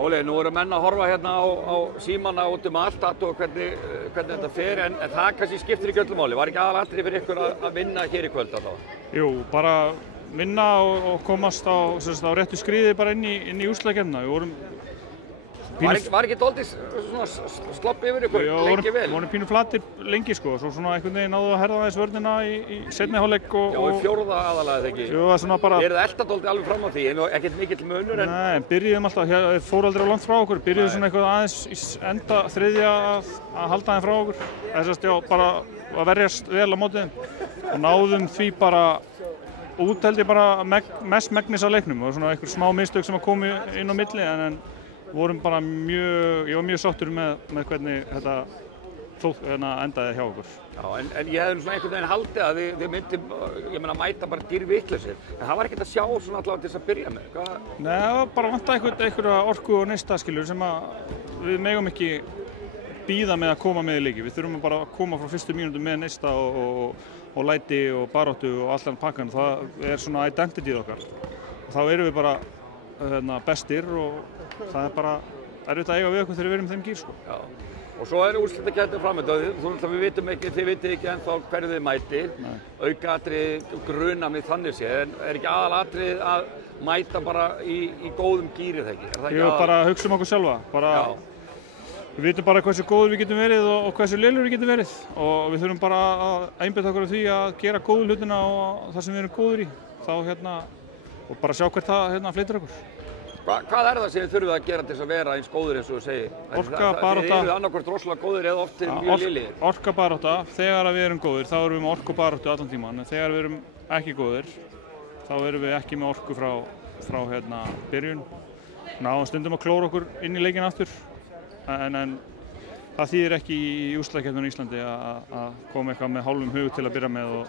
Óli, nú eru menn að horfa hérna á símana út allt og hvernig þetta fer, en það kannski skiptir ekki öllu máli. Var ekki aðalatriði fyrir ykkur að vinna hér í kvöld allavega? Jú, bara vinna og komast á réttu skriði bara inn í úrslitakeppnina. Við vorum Var ekki dálítið svona slopp yfir ykkur lengi vel? Við vorum pínu flatir lengi sko, svo svona einhvern veginn náðu að herða aðeins vörnina í seinni hálfleik og... Já, í fjórða aðallega þegar ekki. Jú, það svona bara... Þið eruð elta dálítið alveg fram á því, en ekkert mikill munur en... Nei, byrjuðum alltaf, fóru aldrei langt frá okkur, byrjuðum svona eitthvað aðeins í enda þriðja að halda þeim frá okkur. Þessast, já, bara að verjast vel á móti þeim og náðum því bara út held ég bara mest megnis af leiknum og svona einhver smá mistök sem að komi inn á milli en vorum bara ég var mjög sáttur með hvernig þetta endaði hjá okkur. Já, en ég hefði svona einhvern veginn haldið að þið myndum, ég meina, mæta bara dýrvitlausir, en það var ekkert að sjá svona allavega til þess að byrja með, hvað? Nei, það var bara vantaði einhverja orku og neista skilur sem að við megum ekki bíða með að koma með í leiki. Við þurfum bara að koma frá fyrstu mínútum með neista og læti og baráttu og allan pakkan. Það svona identityð okkar. Og þá erum við bara bestir og það bara erfitt að eiga við okkur þegar við erum þeim gír sko. Já. Og svo úrslitakeppnin framundan. Við vitum ekki, þið vitið ekki ennþá hverju þið mætið. Aukaatriði gruna mig þannig séð, en ekki aðalatriðið að mæta bara í góðum gíri þegar ekki? Jú, bara hugsa okkur sjálfa. Við vitum bara hversu góður við getum verið og hversu lélegur við getum verið og við þurfum bara að einbeita okkur á því að gera góðu hlutina og það sem við erum góður í. Og bara sjá hvert það flytur okkur. Hvað það sem þið þurfið að gera til þess að vera eins góður eins og þú segir? Orka, barátta. Þið eruð annarkvort rosalega góður eða oft mjög lélegir. Orka, barátta. Þegar við erum góðir þá erum við með orku og baráttu allan tímann. En þegar við erum ekki góðir þá erum við ekki með orku frá byrjun. Náum stundum að klóra okkur inn í leikinn aftur. En það þýðir ekki í úrslitakeppninni á Íslandi að koma eitthvað með hálfum hug til að byrja með og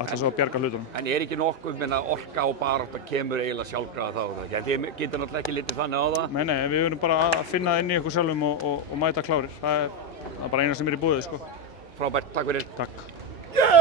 ætla svo að bjarga hlutunum. En ekki nokkuð orka og barátta kemur eiginlega sjálfkrafa þá? Þið getur náttúrulega ekki litið þannig á það? Nei, við verðum bara að finna það inn í okkur sjálfum og mæta klárir. Það er bara eina sem er í boði sko. Frábært, takk fyrir. Takk.